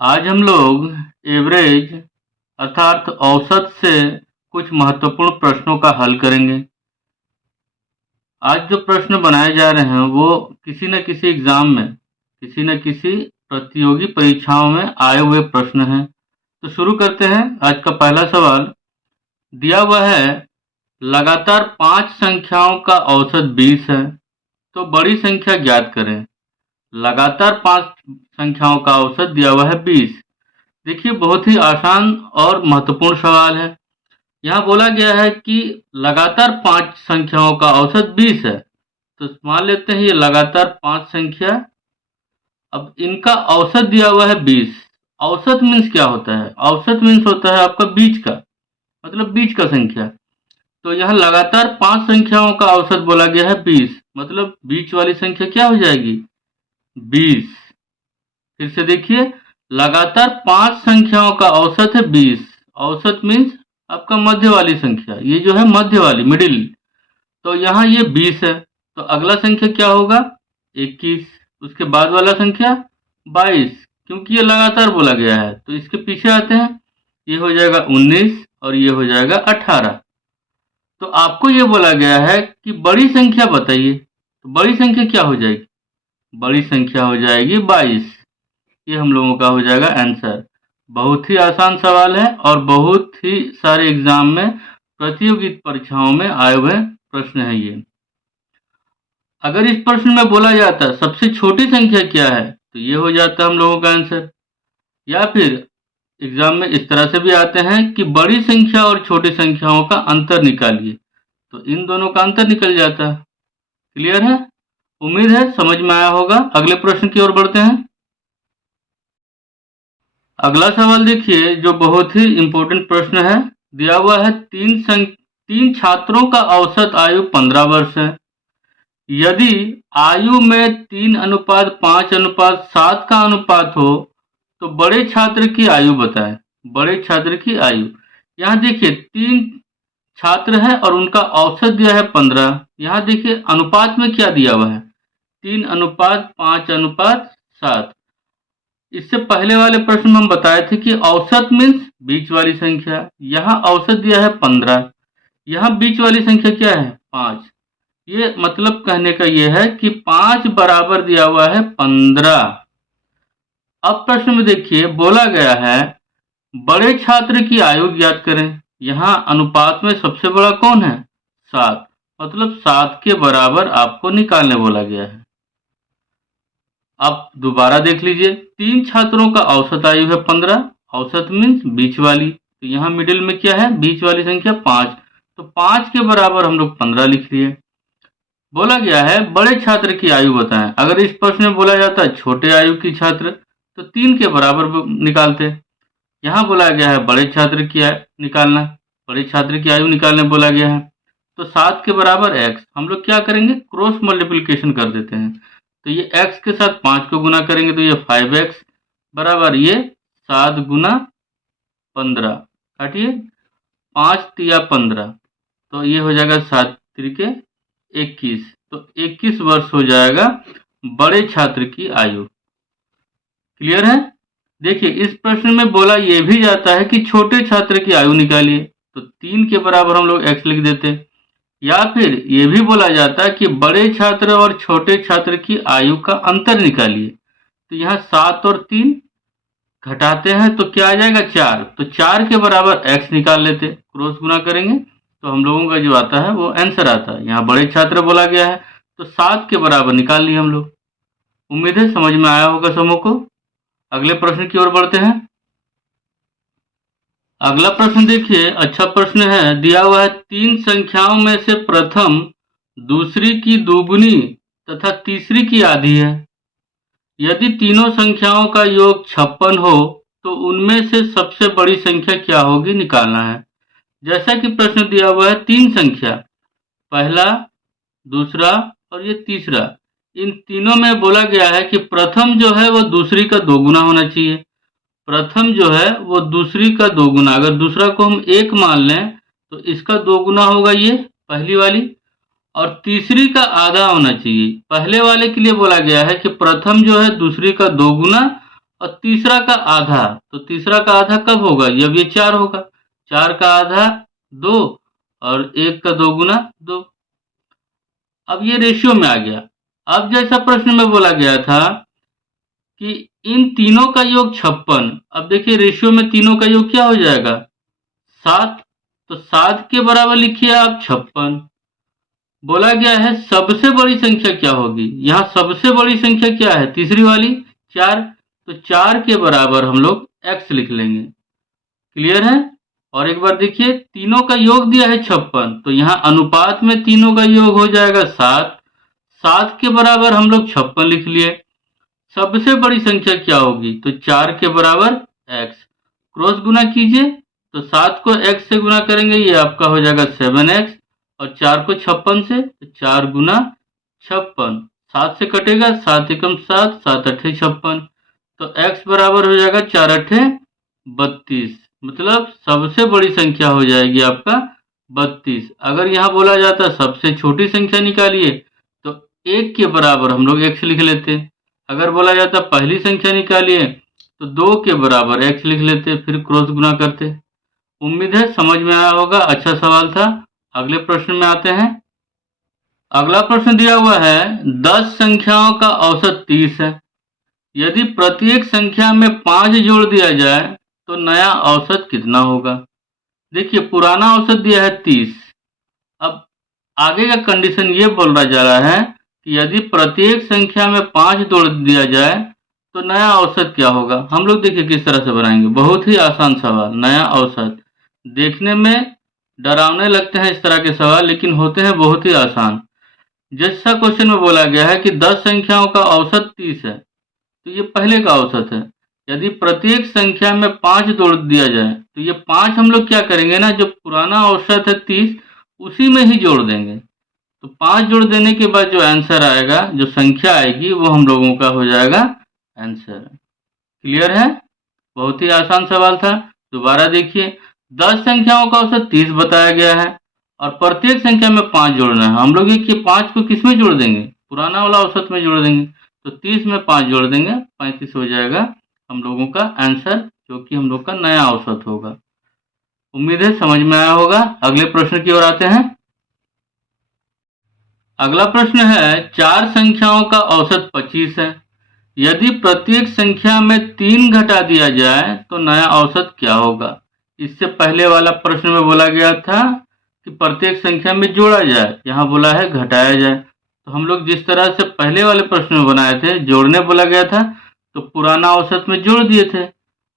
आज हम लोग एवरेज अर्थात औसत से कुछ महत्वपूर्ण प्रश्नों का हल करेंगे। आज जो प्रश्न बनाए जा रहे हैं वो किसी न किसी एग्जाम में, किसी न किसी प्रतियोगी परीक्षाओं में आए हुए प्रश्न हैं। तो शुरू करते हैं। आज का पहला सवाल दिया हुआ है, लगातार 5 संख्याओं का औसत 20 है, तो बड़ी संख्या ज्ञात करें। लगातार 5 संख्याओं का औसत दिया हुआ है 20। देखिए, बहुत ही आसान और महत्वपूर्ण सवाल है। यहाँ बोला गया है कि लगातार 5 संख्याओं का औसत 20 है, तो मान लेते हैं ये लगातार 5 संख्या। अब इनका औसत दिया हुआ है 20। औसत मीन्स क्या होता है? औसत मीन्स होता है आपका बीच का, मतलब बीच का संख्या। तो यहाँ लगातार 5 संख्याओं का औसत बोला गया है 20, मतलब बीच वाली संख्या क्या हो जाएगी? 20। फिर से देखिए, लगातार 5 संख्याओं का औसत है 20। औसत मीन्स आपका मध्य वाली संख्या, ये जो है मध्य वाली, मिडिल। तो यहाँ ये 20 है, तो अगला संख्या क्या होगा? 21। उसके बाद वाला संख्या 22, क्योंकि ये लगातार बोला गया है। तो इसके पीछे आते हैं, ये हो जाएगा 19 और ये हो जाएगा 18। तो आपको ये बोला गया है कि बड़ी संख्या बताइए, तो बड़ी संख्या क्या हो जाएगी? बड़ी संख्या हो जाएगी 22। ये हम लोगों का हो जाएगा आंसर। बहुत ही आसान सवाल है और बहुत ही सारे एग्जाम में, प्रतियोगी परीक्षाओं में आए हुए प्रश्न है ये। अगर इस प्रश्न में बोला जाता सबसे छोटी संख्या क्या है, तो ये हो जाता हम लोगों का आंसर। या फिर एग्जाम में इस तरह से भी आते हैं कि बड़ी संख्या और छोटी संख्याओं का अंतर निकालिए, तो इन दोनों का अंतर निकल जाता है। क्लियर है? उम्मीद है समझ में आया होगा। अगले प्रश्न की ओर बढ़ते हैं। अगला सवाल देखिए, जो बहुत ही इंपॉर्टेंट प्रश्न है। दिया हुआ है तीन छात्रों का औसत आयु 15 वर्ष है। यदि आयु में 3:5:7 का अनुपात हो तो बड़े छात्र की आयु बताएं। बड़े छात्र की आयु, यहाँ देखिए 3 छात्र है और उनका औसत दिया है 15। यहाँ देखिए अनुपात में क्या दिया हुआ है? 3:5:7। इससे पहले वाले प्रश्न में हम बताए थे कि औसत मीन्स बीच वाली संख्या। यहाँ औसत दिया है 15, यहाँ बीच वाली संख्या क्या है? 5। ये मतलब कहने का ये है कि 5 बराबर दिया हुआ है 15। अब प्रश्न में देखिए बोला गया है बड़े छात्र की आयु ज्ञात करें। यहाँ अनुपात में सबसे बड़ा कौन है? 7, मतलब 7 के बराबर आपको निकालने बोला गया है। अब दोबारा देख लीजिए, 3 छात्रों का औसत आयु है 15। औसत मीन्स बीच वाली, तो यहाँ मिडिल में क्या है? बीच वाली संख्या 5, तो 5 के बराबर हम लोग 15 लिख लिए। बोला गया है बड़े छात्र की आयु बताएं। अगर इस प्रश्न में बोला जाता है छोटे आयु की छात्र, तो 3 के बराबर निकालते। यहाँ बोला गया है बड़े छात्र की निकालना, बड़े छात्र की आयु निकालने बोला गया है। तो 7 के बराबर x, हम लोग क्या करेंगे? क्रॉस मल्टीप्लिकेशन कर देते हैं। तो ये x के साथ 5 को गुना करेंगे तो ये 5x बराबर ये 7 गुना 15, काटिए 5 तिया 15, तो ये हो जाएगा 7 त्रिके 21। तो 21 वर्ष हो जाएगा बड़े छात्र की आयु। क्लियर है? देखिए, इस प्रश्न में बोला यह भी जाता है कि छोटे छात्र की आयु निकालिए, तो 3 के बराबर हम लोग x लिख देते। या फिर ये भी बोला जाता है कि बड़े छात्र और छोटे छात्र की आयु का अंतर निकालिए, तो यहाँ 7 और 3 घटाते हैं तो क्या आ जाएगा? 4, तो 4 के बराबर x निकाल लेते, क्रॉस गुना करेंगे तो हम लोगों का जो आता है वो आंसर आता है। यहाँ बड़े छात्र बोला गया है तो 7 के बराबर निकाल लिए हम लोग। उम्मीद है समझ में आया होगा समूह को। अगले प्रश्न की ओर बढ़ते हैं। अगला प्रश्न देखिए, अच्छा प्रश्न है। दिया हुआ है 3 संख्याओं में से प्रथम दूसरी की दोगुनी तथा तीसरी की आधी है। यदि तीनों संख्याओं का योग 56 हो तो उनमें से सबसे बड़ी संख्या क्या होगी, निकालना है। जैसा कि प्रश्न दिया हुआ है 3 संख्या, पहला, दूसरा और ये तीसरा, इन तीनों में बोला गया है कि प्रथम जो है वो दूसरी का दोगुना होना चाहिए। प्रथम जो है वो दूसरी का दोगुना, अगर दूसरा को हम 1 मान लें तो इसका दोगुना होगा ये पहली वाली, और तीसरी का आधा होना चाहिए। पहले वाले के लिए बोला गया है कि प्रथम जो है दूसरी का दोगुना और तीसरा का आधा, तो तीसरा का आधा कब होगा, जब ये 4 होगा। 4 का आधा 2 और 1 का 2 गुना 2। अब ये रेशियो में आ गया। अब जैसा प्रश्न में बोला गया था कि इन तीनों का योग 56। अब देखिए रेशियो में तीनों का योग क्या हो जाएगा, 7। तो 7 के बराबर लिखिए आप 56। बोला गया है सबसे बड़ी संख्या क्या होगी, यहाँ सबसे बड़ी संख्या क्या है, तीसरी वाली 4। तो 4 के बराबर हम लोग x लिख लेंगे। क्लियर है। और एक बार देखिए तीनों का योग दिया है 56, तो यहाँ अनुपात में तीनों का योग हो जाएगा 7। 7 के बराबर हम लोग 56 लिख लिए। सबसे बड़ी संख्या क्या होगी, तो 4 के बराबर x। क्रॉस गुना कीजिए, तो 7 को x से गुना करेंगे, ये आपका हो जाएगा 7x। और 4 को 56 से, तो 4 गुना 56। 7 से कटेगा, 7 एकम 7, 7 अट्ठे 56। तो x बराबर हो जाएगा 4 अट्ठे 32। मतलब सबसे बड़ी संख्या हो जाएगी आपका 32। अगर यहाँ बोला जाता सबसे छोटी संख्या निकालिए, तो 1 के बराबर हम लोग x लिख लेते। अगर बोला जाता पहली संख्या निकालिए, तो 2 के बराबर x लिख लेते, फिर क्रॉस गुना करते। उम्मीद है समझ में आया होगा, अच्छा सवाल था। अगले प्रश्न में आते हैं। अगला प्रश्न दिया हुआ है 10 संख्याओं का औसत 30 है। यदि प्रत्येक संख्या में 5 जोड़ दिया जाए तो नया औसत कितना होगा। देखिए पुराना औसत दिया है 30। अब आगे का कंडीशन ये बोल रहा जा रहा है कि यदि प्रत्येक संख्या में 5 जोड़ दिया जाए तो नया औसत क्या होगा। हम लोग देखिए किस तरह से बनाएंगे, बहुत ही आसान सवाल। नया औसत देखने में डरावने लगते हैं इस तरह के सवाल, लेकिन होते हैं बहुत ही आसान। जैसा क्वेश्चन में बोला गया है कि 10 संख्याओं का औसत 30 है, तो ये पहले का औसत है। यदि प्रत्येक संख्या में 5 जोड़ दिया जाए, तो ये 5 हम लोग क्या करेंगे ना, जो पुराना औसत है 30 उसी में ही जोड़ देंगे। तो 5 जोड़ देने के बाद जो आंसर आएगा, जो संख्या आएगी, वो हम लोगों का हो जाएगा आंसर। क्लियर है, बहुत ही आसान सवाल था। दोबारा देखिए 10 संख्याओं का औसत 30 बताया गया है और प्रत्येक संख्या में 5 जोड़ना है। हम लोग ये 5 को किस में जोड़ देंगे, पुराना वाला औसत में जोड़ देंगे। तो 30 में 5 जोड़ देंगे, 35 हो जाएगा हम लोगों का आंसर, जो कि हम लोग का नया औसत होगा। उम्मीद है समझ में आया होगा। अगले प्रश्न की ओर आते हैं। अगला प्रश्न है 4 संख्याओं का औसत 25 है। यदि प्रत्येक संख्या में 3 घटा दिया जाए तो नया औसत क्या होगा। इससे पहले वाला प्रश्न में बोला गया था कि प्रत्येक संख्या में जोड़ा जाए, यहाँ बोला है घटाया जाए। तो हम लोग जिस तरह से पहले वाले प्रश्न में बनाए थे, जोड़ने बोला गया था तो पुराना औसत में जोड़ दिए थे।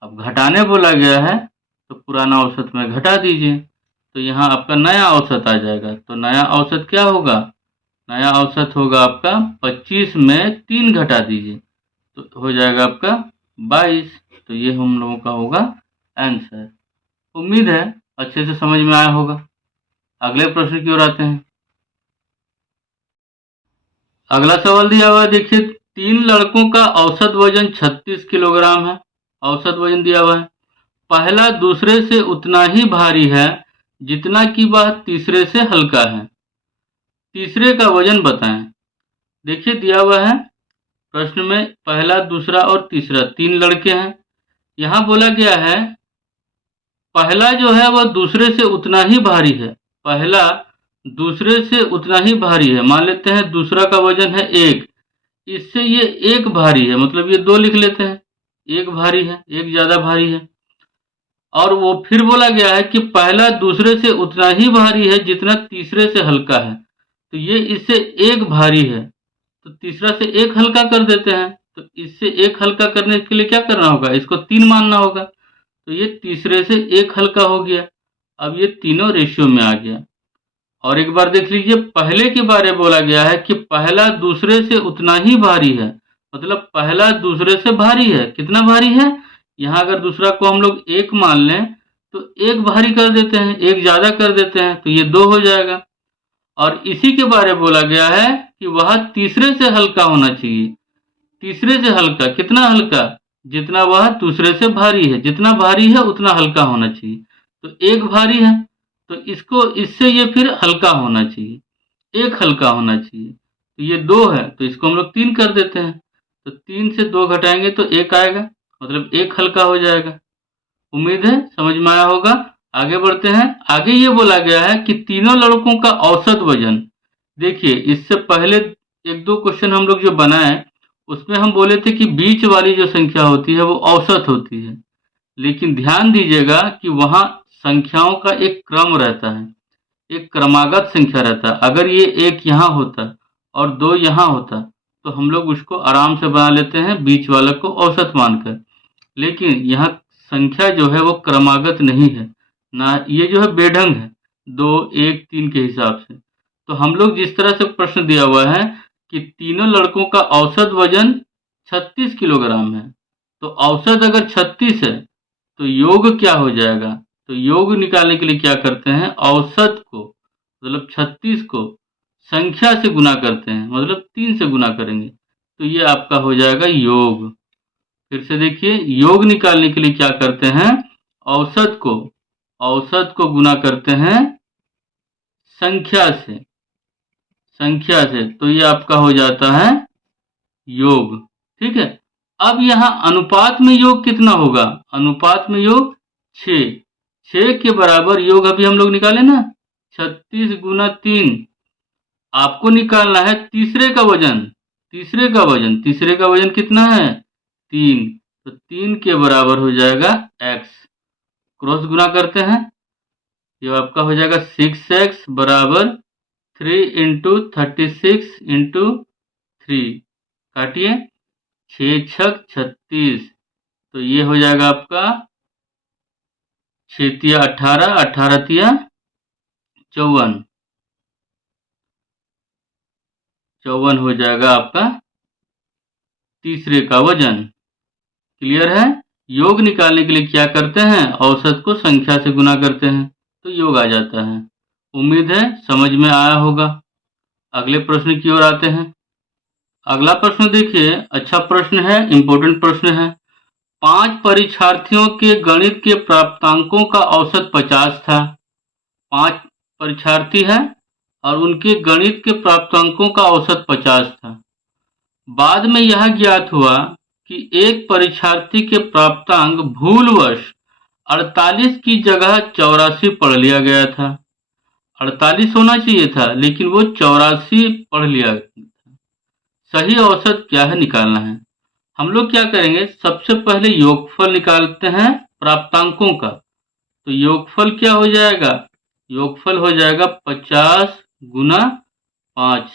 अब घटाने बोला गया है तो पुराना औसत में घटा दीजिए, तो यहाँ आपका नया औसत आ जाएगा। तो नया औसत क्या होगा, नया औसत होगा आपका 25 में 3 घटा दीजिए तो हो जाएगा आपका 22। तो ये हम लोगों का होगा आंसर। उम्मीद है अच्छे से समझ में आया होगा। अगले प्रश्न की ओर आते हैं। अगला सवाल दिया हुआ है, देखिए 3 लड़कों का औसत वजन 36 किलोग्राम है। औसत वजन दिया हुआ है। पहला दूसरे से उतना ही भारी है जितना कि वह तीसरे से हल्का है। तीसरे का वजन बताएं। देखिए दिया हुआ है प्रश्न में पहला, दूसरा और तीसरा 3 लड़के हैं। यहाँ बोला गया है पहला जो है वह दूसरे से उतना ही भारी है। पहला दूसरे से उतना ही भारी है। मान लेते हैं दूसरा का वजन है 1, इससे ये 1 भारी है, मतलब ये 2 लिख लेते हैं। 1 भारी है, 1 ज़्यादा भारी है। और वो फिर बोला गया है कि पहला दूसरे से उतना ही भारी है जितना तीसरे से हल्का है। तो ये इससे 1 भारी है, तो तीसरा से 1 हल्का कर देते हैं। तो इससे 1 हल्का करने के लिए क्या करना होगा, इसको 3 मानना होगा। तो ये तीसरे से 1 हल्का हो गया। अब ये तीनों रेशियो में आ गया। और एक बार देख लीजिए पहले के बारे में बोला गया है कि पहला दूसरे से उतना ही भारी है, मतलब पहला दूसरे से भारी है। कितना भारी है, यहाँ अगर दूसरा को हम लोग 1 मान लें तो 1 भारी कर देते हैं, 1 ज़्यादा कर देते हैं, तो ये 2 हो जाएगा। और इसी के बारे में बोला गया है कि वह तीसरे से हल्का होना चाहिए। तीसरे से हल्का, कितना हल्का, जितना वह दूसरे से भारी है। जितना भारी है उतना हल्का होना चाहिए। तो 1 भारी है तो इसको इससे ये फिर हल्का होना चाहिए, 1 हल्का होना चाहिए। तो ये 2 है तो इसको हम लोग 3 कर देते हैं। तो 3 से 2 घटाएंगे तो 1 आएगा। मतलब एक हल्का हो जाएगा। उम्मीद है समझ में आया होगा। आगे बढ़ते हैं। आगे ये बोला गया है कि तीनों लड़कों का औसत वजन। देखिए, इससे पहले एक दो क्वेश्चन हम लोग जो बनाए उसमें हम बोले थे कि बीच वाली जो संख्या होती है वो औसत होती है, लेकिन ध्यान दीजिएगा कि वहां संख्याओं का एक क्रम रहता है, एक क्रमागत संख्या रहता है। अगर ये एक यहाँ होता और दो यहाँ होता तो हम लोग उसको आराम से बना लेते हैं बीच वाले को औसत मानकर, लेकिन यहाँ संख्या जो है वो क्रमागत नहीं है ना, ये जो है बेढंग है, 2 1 3 के हिसाब से। तो हम लोग जिस तरह से प्रश्न दिया हुआ है कि तीनों लड़कों का औसत वजन 36 किलोग्राम है, तो औसत अगर 36 है तो योग क्या हो जाएगा? तो योग निकालने के लिए क्या करते हैं, औसत को मतलब 36 को संख्या से गुना करते हैं, मतलब 3 से गुना करेंगे, तो ये आपका हो जाएगा योग। फिर से देखिए, योग निकालने के लिए क्या करते हैं, औसत को गुना करते हैं संख्या से, तो ये आपका हो जाता है योग। ठीक है। अब यहाँ अनुपात में योग कितना होगा? अनुपात में योग 6, 6 के बराबर योग अभी हम लोग निकाले ना, 36 गुना 3। आपको निकालना है तीसरे का वजन, तीसरे का वजन कितना है? 3, तो 3 के बराबर हो जाएगा x। क्रॉस गुना करते हैं, ये आपका हो जाएगा 6x बराबर 3 इंटू 36 इंटू 3, काटिए, 6 छक 36, तो ये हो जाएगा आपका 6 तिया 18, 18 तिया 54, 54 हो जाएगा आपका तीसरे का वजन। क्लियर है। योग निकालने के लिए क्या करते हैं, औसत को संख्या से गुना करते हैं तो योग आ जाता है। उम्मीद है समझ में आया होगा। अगले प्रश्न की ओर आते हैं। अगला प्रश्न देखिए, अच्छा प्रश्न है, इंपॉर्टेंट प्रश्न है। 5 परीक्षार्थियों के गणित के प्राप्तांकों का औसत 50 था। 5 परीक्षार्थी हैं और उनके गणित के प्राप्तांकों का औसत 50 था। बाद में यह ज्ञात हुआ कि एक परीक्षार्थी के प्राप्तांक भूलवश 48 की जगह 84 पढ़ लिया गया था। 48 होना चाहिए था लेकिन वो 84 पढ़ लिया। सही औसत क्या है निकालना है। हम लोग क्या करेंगे, सबसे पहले योगफल निकालते हैं प्राप्तांकों का। तो योगफल क्या हो जाएगा, योगफल हो जाएगा 50 गुना 5।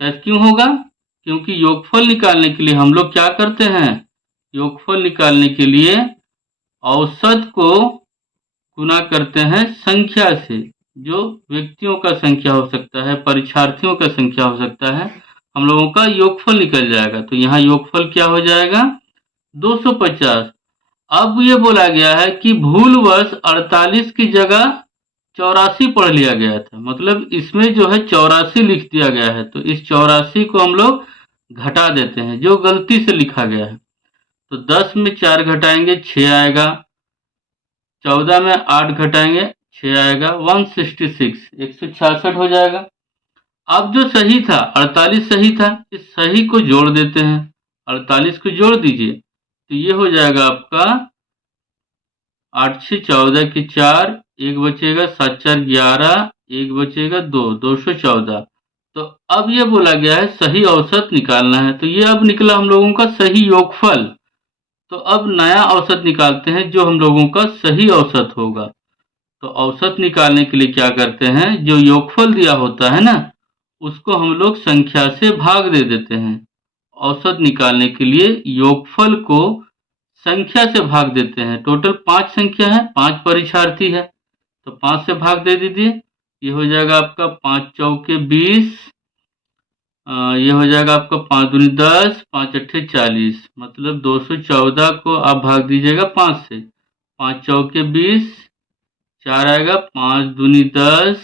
ऐसा क्यों होगा? क्योंकि योगफल निकालने के लिए हम लोग क्या करते हैं, योगफल निकालने के लिए औसत को गुना करते हैं संख्या से, जो व्यक्तियों का संख्या हो सकता है, परीक्षार्थियों का संख्या हो सकता है, हम लोगों का योगफल निकल जाएगा। तो यहाँ योगफल क्या हो जाएगा, 250। अब ये बोला गया है कि भूलवश 48 की जगह 84 पढ़ लिया गया था, मतलब इसमें जो है 84 लिख दिया गया है, तो इस 84 को हम लोग घटा देते हैं जो गलती से लिखा गया है। तो 10 में 4 घटाएंगे 6 आएगा, 14 में 8 घटाएंगे 6 आएगा, 166, 166 हो जाएगा। अब जो सही था 48 सही था, इस सही को जोड़ देते हैं, 48 को जोड़ दीजिए तो ये हो जाएगा आपका 8 6 14 की 4, 1 बचेगा, 7 4 11, 1 बचेगा 2, 214। तो अब ये बोला गया है सही औसत निकालना है, तो ये अब निकला हम लोगों का सही योगफल। तो अब नया औसत निकालते हैं जो हम लोगों का सही औसत होगा। तो औसत निकालने के लिए क्या करते हैं, जो योगफल दिया होता है ना उसको हम लोग संख्या से भाग दे देते हैं। औसत निकालने के लिए योगफल को संख्या से भाग देते हैं। टोटल 5 संख्या है, 5 परीक्षार्थी है, तो 5 से भाग दे दीजिए, ये हो जाएगा आपका 5 चौके 20, ये हो जाएगा आपका 5 दूनी 10, 5 अट्ठे 40, मतलब 214 को आप भाग दीजिएगा 5 से, 5 चौके 20, 4 आएगा, 5 दूनी 10,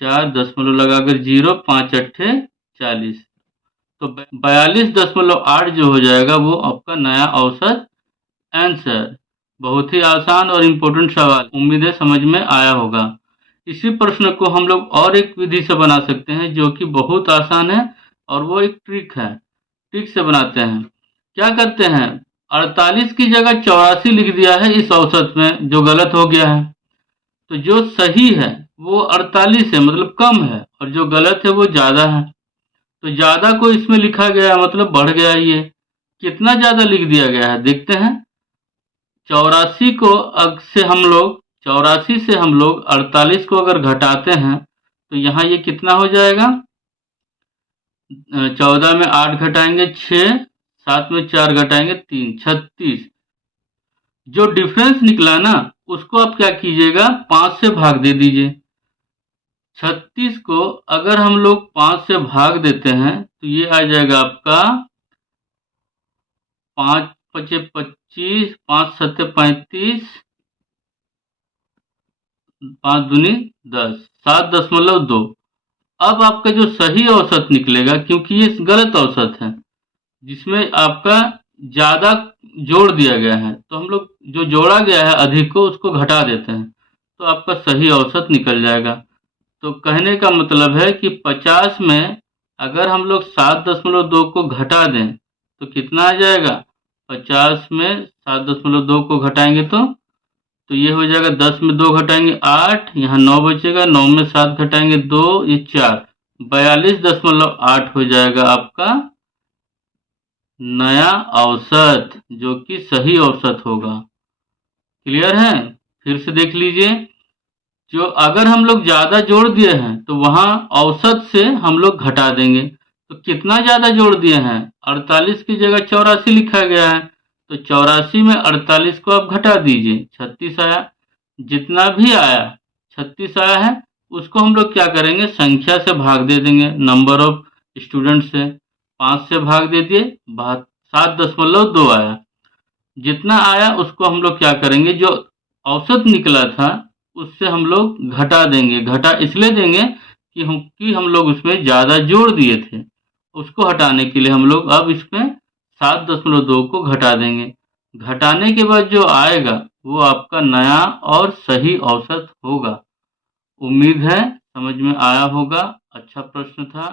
4 दशमलव लगाकर 0, 5 अट्ठे 40, तो 42.8 जो हो जाएगा वो आपका नया औसत आंसर। बहुत ही आसान और इम्पोर्टेंट सवाल, उम्मीद है समझ में आया होगा। इसी प्रश्न को हम लोग और एक विधि से बना सकते हैं जो कि बहुत आसान है और वो एक ट्रिक है, ट्रिक से बनाते हैं। क्या करते हैं, 48 की जगह 84 लिख दिया है इस औसत में, जो गलत हो गया है। तो जो सही है वो 48 है, मतलब कम है, और जो गलत है वो ज़्यादा है। तो ज़्यादा को इसमें लिखा गया है, मतलब बढ़ गया है ये। कितना ज़्यादा लिख दिया गया है देखते हैं। 84 को अग से हम लोग 84 से हम लोग 48 को अगर घटाते हैं तो यहाँ ये कितना हो जाएगा। 14 में 8 घटाएंगे 6, 7 में 4 घटाएंगे 3, 36। जो डिफरेंस निकला ना उसको आप क्या कीजिएगा, 5 से भाग दे दीजिए। 36 को अगर हम लोग 5 से भाग देते हैं तो ये आ जाएगा आपका 5 पचे 25, 5 सत्ते 35, 5 दूनी 10, 7.2। अब आपका जो सही औसत निकलेगा, क्योंकि ये गलत औसत है जिसमें आपका ज़्यादा जोड़ दिया गया है, तो हम लोग जो जोड़ा गया है अधिक को उसको घटा देते हैं, तो आपका सही औसत निकल जाएगा। तो कहने का मतलब है कि 50 में अगर हम लोग 7.2 को घटा दें तो कितना आ जाएगा। 50 में 7.2 को घटाएंगे तो ये हो जाएगा। 10 में 2 घटाएंगे 8, यहाँ 9 बचेगा। 9 में 7 घटाएंगे 2, ये 4, 42.8 हो जाएगा आपका नया औसत, जो कि सही औसत होगा। क्लियर है? फिर से देख लीजिए। जो अगर हम लोग ज़्यादा जोड़ दिए हैं तो वहाँ औसत से हम लोग घटा देंगे। तो कितना ज़्यादा जोड़ दिए हैं, 48 की जगह 84 लिखा गया है, तो 84 में 48 को आप घटा दीजिए, 36 आया। जितना भी आया 36 आया है उसको हम लोग क्या करेंगे, संख्या से भाग दे देंगे, नंबर ऑफ स्टूडेंट से। 5 से भाग दे दिए, 7.2 आया। जितना आया उसको हम लोग क्या करेंगे, जो औसत निकला था उससे हम लोग घटा देंगे। घटा इसलिए देंगे कि हम लोग उसमें ज़्यादा जोड़ दिए थे, उसको हटाने के लिए हम लोग अब इसमें 7.2 को घटा देंगे। घटाने के बाद जो आएगा वो आपका नया और सही औसत होगा। उम्मीद है समझ में आया होगा। अच्छा प्रश्न था।